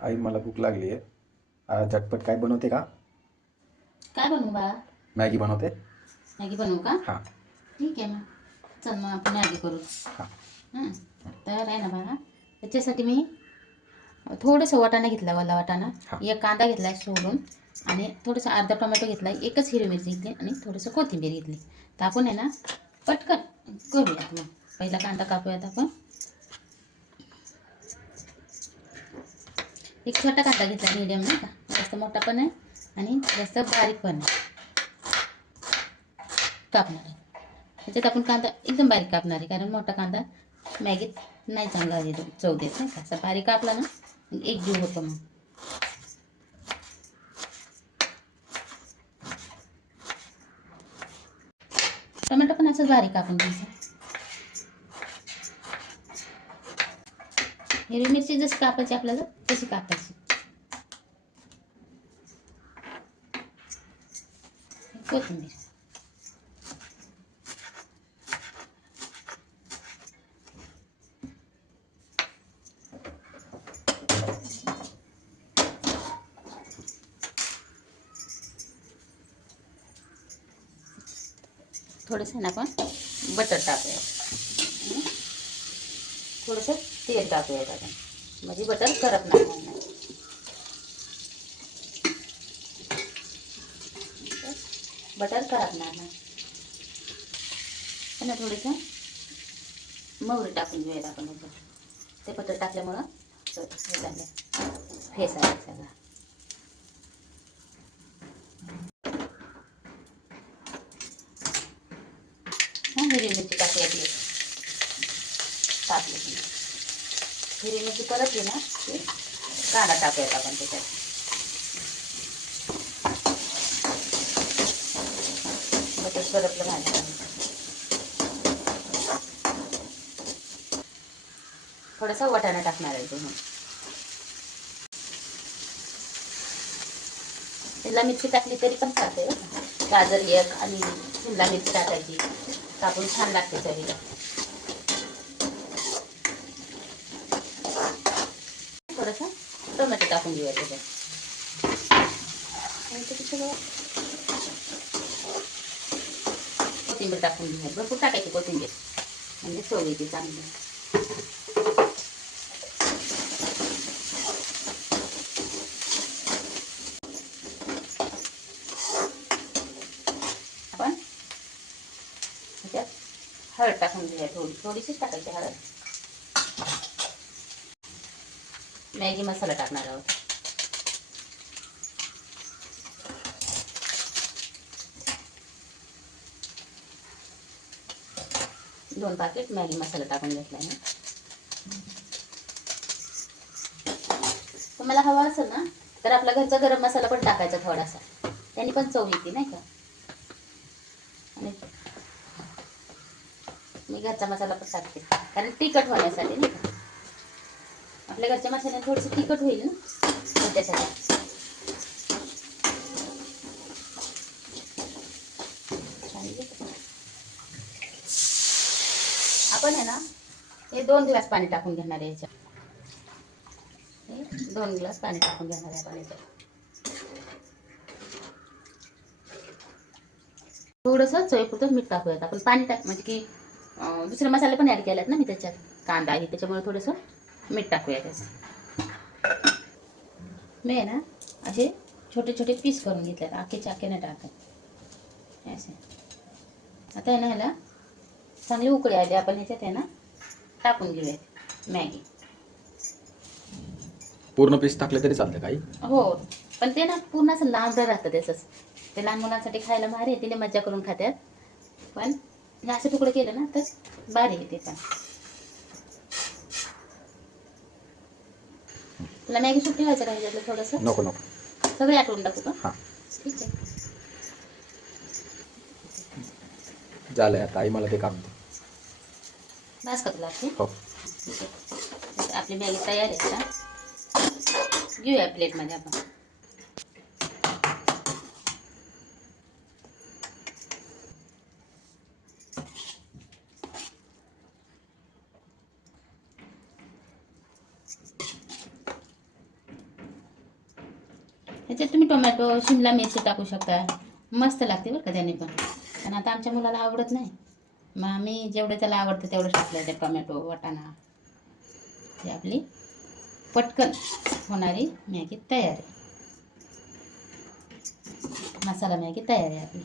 आई मला भूक लागली आहे. झटपट काय बनवते का? काय बनवू बाळा? मॅगी बनवते. मॅगी बनवू का? हां. ठीक आहे मग. चल मग आपण मॅगी करू. हां. हां, तयार आहे ना बाळा? त्याच्यासाठी मी थोडंसं वाटाणा घेतला, वल्ला वाटाणा, हां. एक कांदा घेतला सोलून, आणि थोडंसं अर्धा टोमॅटो घेतला, एकच हिरवी मिरची घेतली, आणि थोडंसं कोथिंबीर घेतली. तर आपण आहे ना पटकन करूयात. मग पहिला कांदा कापूयात आपण. एक छोटा कांदा घेतला, मीडियम, नाही का, जास्त मोठा पण आहे आणि जास्त बारीक पण आहे. कापणार आहे त्याच्यात आपण कांदा एकदम बारीक कापणार आहे, कारण मोठा कांदा मॅगीत नाही चांगला चव देत, नाही का. असा बारीक कापला ना एक जीव होतो. मग टोमॅटो पण असंच बारीक कापून घ्यायचं. हिरवी मिरची जशी कापायची आपल्याला तशी कापायची. कोथिंबीर थोडंसं ना आपण बटर टाकूया, थोडंसं तेल टाकूया आपण, म्हणजे बटर करपणार नाही. बटर करपणार नाही. आणि थोडंसं मोहरी टाकून घेऊयात आपण. ते बटर टाकल्यामुळं हे झालं, फेस आहे सगळा. हिरवी मिरची टाकूया. टाकली हिरवी मिरची परतली ना ते कांदा टाकूयात आपण त्याच्यात. बटर परतलं भाजी. थोडासा वाटाणा टाकणार आहे तुम्ही. शिमला मिरची टाकली तरी पण चालते. गाजर एक आणि शिमला मिरची टाकायची, कापून छान लागते चवीला. थोडंसं टोमॅटो टाकून घेऊया त्याच्यात. कोथिंबीर टाकून घेऊया, भरपूर टाकायची कोथिंबीर, म्हणजे चव येते चांगली. आपण त्याच्यात हळद टाकून घेऊया, थोडीशीच टाकायची हळद. मॅगी मसाला टाकणार आहोत. दोन पाकिट मॅगी मसाला टाकून घेतला आहे. तुम्हाला हवा असेल ना तर आपला घरचा गरम मसाला पण टाकायचा थोडासा, त्यांनी पण चव येते, नाही का. आणि मी घरचा मसाला पण टाकते, कारण तिखट होण्यासाठी, नाही का. आपल्या घरच्या मसाल्याने थोडंसं तिखट होईल ना, त्याच्यासाठी. आपण आहे ना हे 2 ग्लास पाणी टाकून घेणार आहे याच्यात. 2 ग्लास पाणी टाकून घेणार आहे आपण याच्यात. थोडंसं चवीपुरतं मीठ टाकूयात आपण. पाणी टाक म्हणजे की दुसरे मसाले पण ॲड केलेत ना मी त्याच्यात, कांदा आहे त्याच्यामुळे थोडंसं मीठ टाकूया त्याचं. मी आहे ना असे छोटे छोटे पीस करून घेतलेत, आखेचे आखे नाही टाकत असे. आता आहे ना ह्याला चांगली उकळी आली, आपण ह्याच्यात आहे ना टाकून घेऊयात मॅगी. पूर्ण पीस टाकले तरी चालते काही? हो, पण ते ना पूर्ण असं लांबडं राहतं त्याचंच. ते लहान मुलांसाठी खायला भारी आहे, तिने मज्जा करून खात्यात. पण हे असे तुकडे केले ना तर भारी आहे ते पण. तुला मॅगी सुट्टी व्हायचं का ह्याच्यातलं थोडंसं? नको नको, सगळे आटवून टाकू का? हां. ठीक आहे. झालंय आता आई मला ते काम दे. बस का तुला आपली? हो. ठीक आहे, आपली मॅगी तयार आहे का? घेऊया प्लेटमध्ये आपण. ह्याच्यात तुम्ही टोमॅटो शिमला मिरची टाकू शकता, मस्त लागते बरं का त्याने पण आता आमच्या मुलाला आवडत नाही, मग आम्ही जेवढं त्याला आवडतं तेवढं टाकलं. ते टोमॅटो वाटाणा, ही आपली पटकन होणारी मॅगी तयार आहे. मसाला मॅगी तयार आहे आपली.